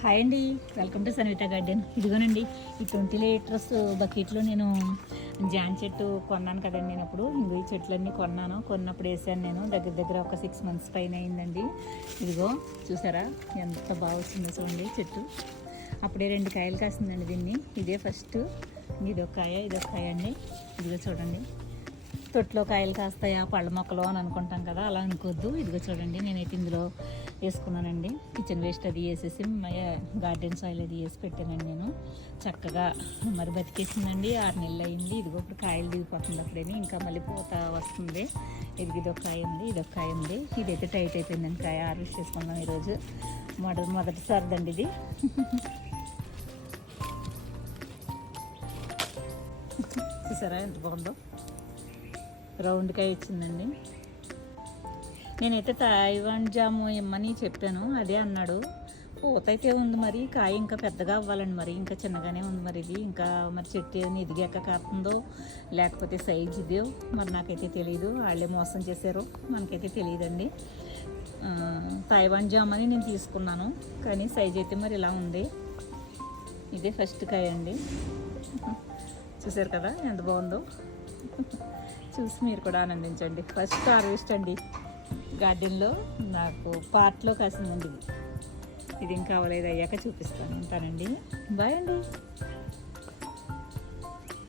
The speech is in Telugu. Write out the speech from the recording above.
హాయ్ అండి, వెల్కమ్ టు సన్విత గార్డెన్. ఇదిగోనండి ఈ 20 లీటర్స్ బకెట్లో నేను జాన్ చెట్టు కొన్నాను కదండి. నేను అప్పుడు ఈ చెట్లన్నీ కొన్నప్పుడు వేసాను. నేను దగ్గర ఒక 6 months పైన అయిందండి. ఇదిగో చూసారా ఎంత బాగా వచ్చిందో చూడండి చెట్టు. అప్పుడే 2 కాయలు కాసిందండి దీన్ని. ఇదే ఫస్ట్, ఇదొక కాయ అండి. ఇదిగో చూడండి, తొట్లో కాయలు కాస్తాయా పళ్ళ మొక్కలు అని అనుకుంటాం కదా, అలా అనుకోవద్దు. ఇదిగో చూడండి, నేనైతే ఇందులో వేసుకున్నానండి కిచెన్ వేస్ట్ అది వేసేసి గార్డెన్ సాయిల్ అది వేసి పెట్టానండి. నేను చక్కగా మరి బతికేసిందండి. 6 నెలలు అయింది. ఇదిగో ఇప్పుడు కాయలు దిగిపోతుంది. అప్పుడేని ఇంకా మళ్ళీ పూత వస్తుంది. ఇదొక కాయ ఉంది, ఇదొక కాయ ఉంది. ఇదైతే టైట్ అయిపోయిందండి కాయ. హార్వెస్ట్ చేసుకున్నాం ఈరోజు. మొదటిసారిదండి ఇది. చూసారా ఎంత బాగుందో, రౌండ్ కాయ ఇచ్చిందండి. నేనైతే తైవాన్ జాము ఇమ్మని చెప్పాను, అదే అన్నాడు. పూత అయితే ఉంది, మరి కాయ ఇంకా పెద్దగా అవ్వాలండి. మరి ఇంకా చిన్నగానే ఉంది. మరి ఇది ఇంకా మరి చెట్టు ఏమైనా ఎదిగాక కాస్తుందో లేకపోతే సైజ్ ఇదో మరి నాకైతే తెలియదు. వాళ్ళే మోసం చేశారో మనకైతే తెలియదండి. తైవాన్ జామ్ అని నేను తీసుకున్నాను, కానీ సైజ్ అయితే మరి ఇలా ఉంది. ఇదే ఫస్ట్ కాయ అండి. చూసారు కదా ఎంత బాగుందో. చూసి మీరు కూడా ఆనందించండి. ఫస్ట్ హార్వెస్ట్ అండి గార్డెన్లో. నాకు పార్ట్లో కాసిందండి ఇది. ఇంకా అవ్వలేదు, అయ్యాక చూపిస్తాను. ఉంటానండి. బాయ్ అండి.